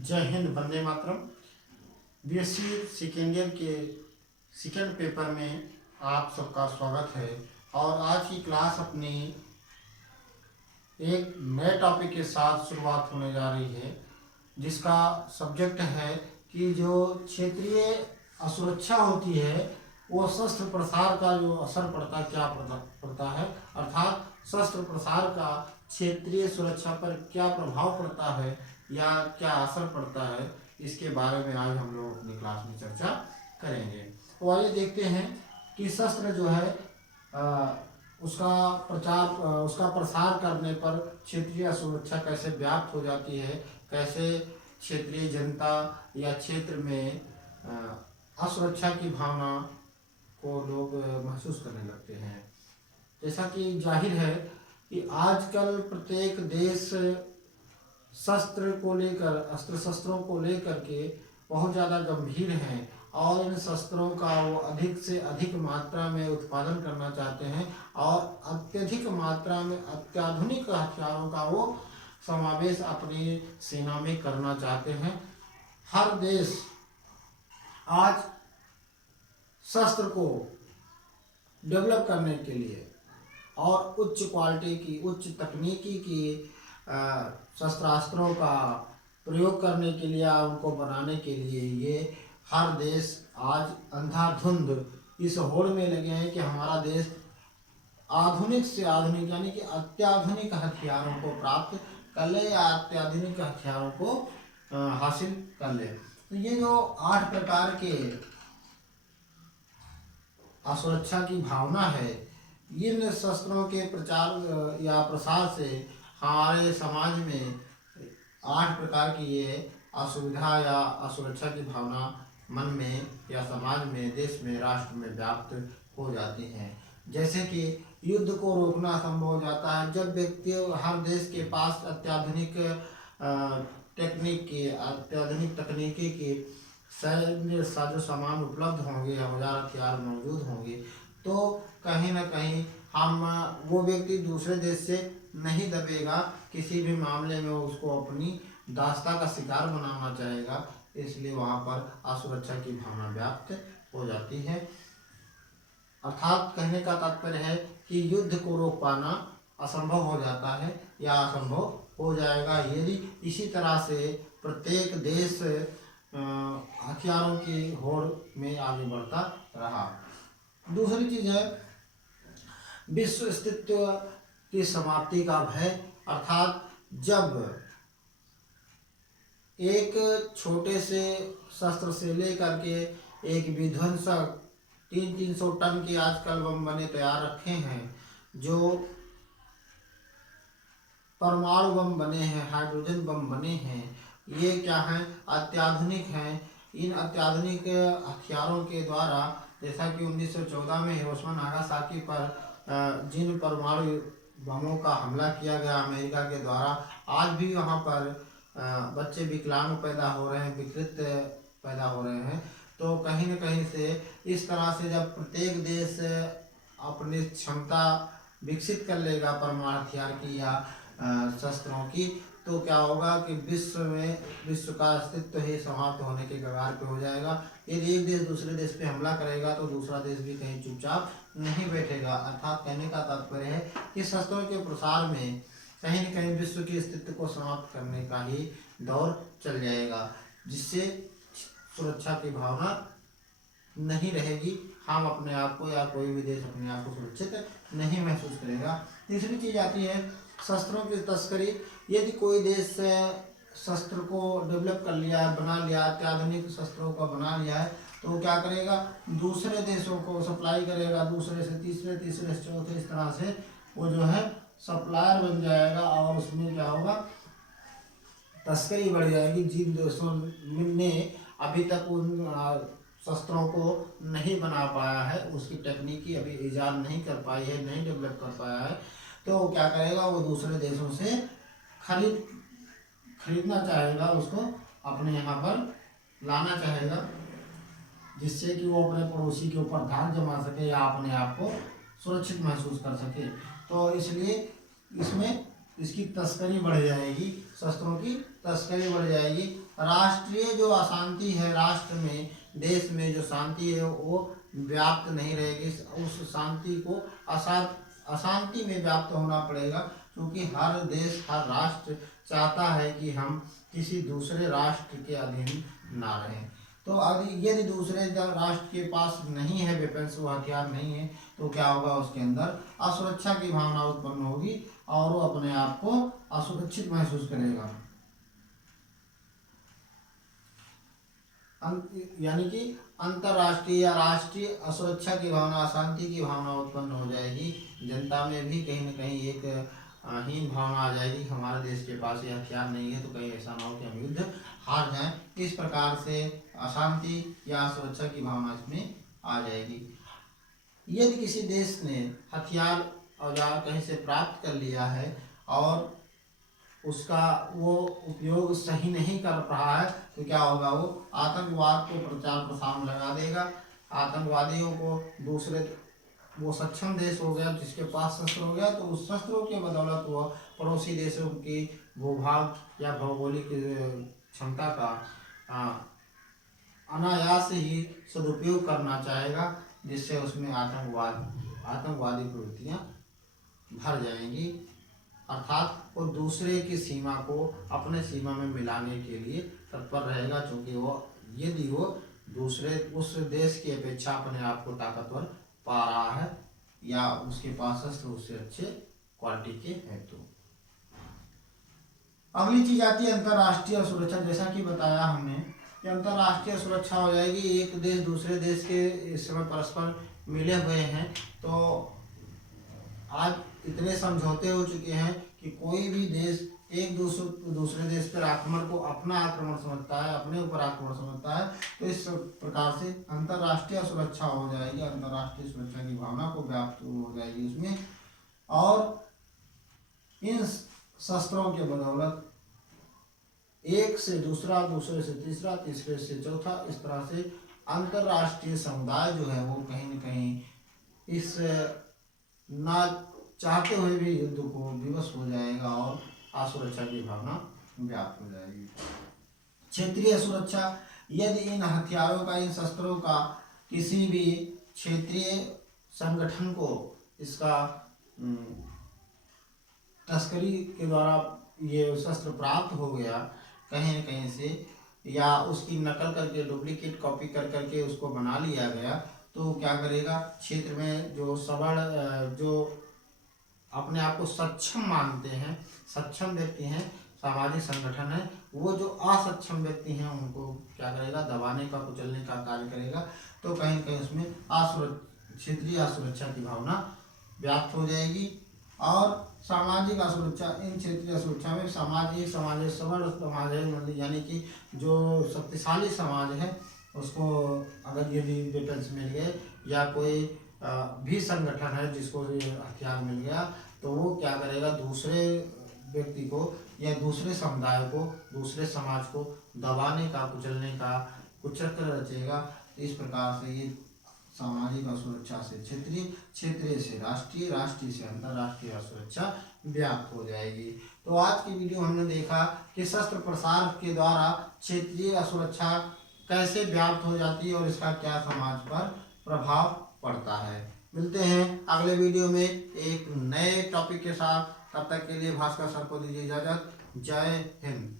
जय Hind, Vande Mataram. BSc second year के second paper में आप सबका स्वागत है। और आज की क्लास अपनी एक नए टॉपिक के साथ शुरुआत होने जा रही है, जिसका सब्जेक्ट है कि जो क्षेत्रीय असुरक्षा होती है वो शस्त्र प्रसार का जो असर पड़ता क्या पड़ता है, अर्थात शस्त्र प्रसार का क्षेत्रीय सुरक्षा पर क्या प्रभाव पड़ता है या क्या असर पड़ता है, इसके बारे में आज हम लोग अपनी क्लास में चर्चा करेंगे। तो आइए देखते हैं कि शस्त्र जो है उसका प्रसार करने पर क्षेत्रीय सुरक्षा कैसे व्याप्त हो जाती है, कैसे क्षेत्रीय जनता या क्षेत्र में असुरक्षा की भावना को लोग महसूस करने लगते हैं। जैसा कि जाहिर है कि आजकल प्रत्येक देश शस्त्र को लेकर, अस्त्र शस्त्रों को लेकर के बहुत ज़्यादा गंभीर हैं और इन शस्त्रों का वो अधिक से अधिक मात्रा में उत्पादन करना चाहते हैं और अत्यधिक मात्रा में अत्याधुनिक हथियारों का वो समावेश अपनी सेना में करना चाहते हैं। हर देश आज शस्त्र को डेवलप करने के लिए और उच्च क्वालिटी की, उच्च तकनीकी की शस्त्रास्त्रों का प्रयोग करने के लिए, उनको बनाने के लिए ये हर देश आज अंधाधुंध इस होड़ में लगे हैं कि हमारा देश आधुनिक से आधुनिक यानी कि अत्याधुनिक हथियारों को प्राप्त कर ले या अत्याधुनिक हथियारों को हासिल कर ले। तो ये जो 8 प्रकार के असुरक्षा की भावना है, इन शस्त्रों के प्रचार या प्रसार से हमारे समाज में 8 प्रकार की ये असुविधा या असुरक्षा की भावना मन में या समाज में, देश में, राष्ट्र में व्याप्त हो जाती हैं। जैसे कि युद्ध को रोकना संभव हो जाता है जब व्यक्ति, हर देश के पास अत्याधुनिक अत्याधुनिक तकनीकी के सैन्य साजो सामान उपलब्ध होंगे, औजार हथियार मौजूद होंगे, तो कहीं ना कहीं वो व्यक्ति दूसरे देश से नहीं दबेगा, किसी भी मामले में उसको अपनी दास्ता का शिकार बनाना चाहेगा, इसलिए वहाँ पर असुरक्षा की भावना व्याप्त हो जाती है। अर्थात कहने का तात्पर्य है कि युद्ध को रोक पाना असंभव हो जाता है या असंभव हो जाएगा यदि इसी तरह से प्रत्येक देश हथियारों की होड़ में आगे बढ़ता रहा। दूसरी चीज है विश्व अस्तित्व की समाप्ति का भय, अर्थात जब एक छोटे से शस्त्र से लेकर के एक विध्वंसक 300 टन के आजकल बम बने तैयार रखे हैं, जो परमाणु बम बने हैं, हाइड्रोजन बम बने हैं, ये क्या हैं? अत्याधुनिक हैं। इन अत्याधुनिक हथियारों के द्वारा, जैसा कि 1914 में हिरोशिमा नागासाकी पर जिन परमाणु बमों का हमला किया गया अमेरिका के द्वारा, आज भी वहाँ पर बच्चे विकलांग पैदा हो रहे हैं, विकृत पैदा हो रहे हैं। तो कहीं न कहीं से इस तरह से जब प्रत्येक देश अपनी क्षमता विकसित कर लेगा परमाणु हथियार की या शस्त्रों की, तो क्या होगा कि विश्व का अस्तित्व ही समाप्त होने के कगार पे हो जाएगा। यदि एक देश दूसरे देश पे हमला करेगा तो दूसरा देश भी कहीं चुपचाप नहीं बैठेगा। अर्थात कहने का तात्पर्य है कि शस्त्रों के प्रसार में कहीं न कहीं विश्व के अस्तित्व को समाप्त करने का ही दौर चल जाएगा, जिससे सुरक्षा की भावना नहीं रहेगी। हम अपने आप को या कोई भी देश अपने आप को सुरक्षित नहीं महसूस करेगा। तीसरी चीज आती है शस्त्रों की तस्करी। यदि कोई देश शस्त्र को डेवलप कर लिया है, बना लिया, अत्याधुनिक शस्त्रों को बना लिया है, तो क्या करेगा? दूसरे देशों को सप्लाई करेगा, दूसरे से तीसरे, तीसरे से चौथे, इस तरह से वो जो है सप्लायर बन जाएगा और उसमें क्या होगा? तस्करी बढ़ जाएगी। जिन देशों ने अभी तक उन शस्त्रों को नहीं बना पाया है, उसकी तकनीकी अभी ईजाद नहीं कर पाई है, नहीं डेवलप कर पाया है, तो क्या करेगा? वो दूसरे देशों से खरीदना चाहेगा, उसको अपने यहाँ पर लाना चाहेगा, जिससे कि वो अपने पड़ोसी के ऊपर धाक जमा सके या अपने आप को सुरक्षित महसूस कर सके। तो इसलिए इसमें इसकी तस्करी बढ़ जाएगी, शस्त्रों की तस्करी बढ़ जाएगी। राष्ट्रीय जो अशांति है, राष्ट्र में, देश में जो शांति है वो व्याप्त नहीं रहेगी। उस शांति को अशांति में व्याप्त होना पड़ेगा, क्योंकि हर देश, हर राष्ट्र चाहता है कि हम किसी दूसरे राष्ट्र के अधीन ना रहें। तो यदि दूसरे राष्ट्र के पास नहीं है वेपन्स, वो हथियार नहीं है, तो क्या होगा, उसके अंदर असुरक्षा की भावना उत्पन्न होगी और वो अपने आप को असुरक्षित महसूस करेगा। यानी कि अंतर्राष्ट्रीय या राष्ट्रीय असुरक्षा की भावना, अशांति की भावना उत्पन्न हो जाएगी। जनता में भी कहीं ना कहीं एक हीन भावना आ जाएगी, हमारे देश के पास ये हथियार नहीं है, तो कहीं ऐसा ना हो कि हम युद्ध हार जाएं। इस प्रकार से अशांति या असुरक्षा की भावना इसमें आ जाएगी। यदि किसी देश ने हथियार औजार कहीं से प्राप्त कर लिया है और उसका वो उपयोग सही नहीं कर रहा है, तो क्या होगा, वो आतंकवाद को प्रचार प्रसार में लगा देगा। आतंकवादियों को दूसरे, वो सक्षम देश हो गया जिसके पास शस्त्र हो गया, तो उस शस्त्रों के बदौलत वो पड़ोसी देशों की भूभाग या भौगोलिक क्षमता का अनायास ही सदुपयोग करना चाहेगा, जिससे उसमें आतंकवादी प्रवृत्तियाँ भर जाएंगी। अर्थात वो दूसरे की सीमा को अपने सीमा में मिलाने के लिए तत्पर रहेगा, क्योंकि यदि वो दूसरे उस देश की अपेक्षा अपने आप को ताकतवर पा रहा है या उसके पास शस्त्र उससे अच्छे क्वालिटी के हैं। तो अगली चीज आती है अंतर्राष्ट्रीय सुरक्षा। जैसा कि बताया हमने कि अंतर्राष्ट्रीय सुरक्षा हो जाएगी, एक देश दूसरे देश के इस समय परस्पर मिले हुए हैं, तो आज इतने समझौते हो चुके हैं कि कोई भी देश एक दूसरे देश पर आक्रमण को अपना आक्रमण समझता है, अपने ऊपर आक्रमण समझता है। तो इस प्रकार से अंतर्राष्ट्रीय सुरक्षा हो जाएगी, अंतर्राष्ट्रीय सुरक्षा की भावना को व्याप्त हो जाएगी उसमें, और इन शस्त्रों के बदौलत एक से दूसरा, दूसरे से तीसरा, तीसरे से चौथा, इस तरह से अंतर्राष्ट्रीय समुदाय जो है वो कहीं न कहीं इस ना चाहते हुए भी युद्ध को विवश हो जाएगा और असुरक्षा की भावना व्याप्त हो जाएगी। क्षेत्रीय सुरक्षा, यदि इन हथियारों का, इन शस्त्रों का किसी भी क्षेत्रीय संगठन को इसका तस्करी के द्वारा ये शस्त्र प्राप्त हो गया कहीं न कहीं से, या उसकी नकल करके डुप्लीकेट कॉपी कर करके उसको बना लिया गया, तो क्या करेगा, क्षेत्र में जो सवर्ण, जो अपने आप को सक्षम मानते हैं, सक्षम व्यक्ति हैं, सामाजिक संगठन है, वो जो असक्षम व्यक्ति हैं उनको क्या करेगा, दबाने का, कुचलने का कार्य करेगा। तो कहीं न कहीं उसमें क्षेत्रीय असुरक्षा की भावना व्याप्त हो जाएगी। और सामाजिक असुरक्षा, इन क्षेत्रीय असुरक्षा में समाज सवर्ण समाज है, मतलब यानी कि जो शक्तिशाली समाज है उसको अगर यदि वेपन्स मिल गए या कोई भी संगठन है जिसको हथियार मिल गया, तो वो क्या करेगा, दूसरे व्यक्ति को या दूसरे समुदाय को, दूसरे समाज को दबाने का, कुचलने का कुचक्र रचेगा। इस प्रकार से ये सामाजिक असुरक्षा से क्षेत्रीय, क्षेत्रीय से राष्ट्रीय, राष्ट्रीय से अंतर्राष्ट्रीय असुरक्षा व्याप्त हो जाएगी। तो आज की वीडियो हमने देखा कि शस्त्र प्रसार के द्वारा क्षेत्रीय असुरक्षा कैसे व्याप्त हो जाती है और इसका क्या समाज पर प्रभाव पड़ता है। मिलते हैं अगले वीडियो में एक नए टॉपिक के साथ। तब तक के लिए भास्कर सर को दीजिए इजाजत। जय हिंद।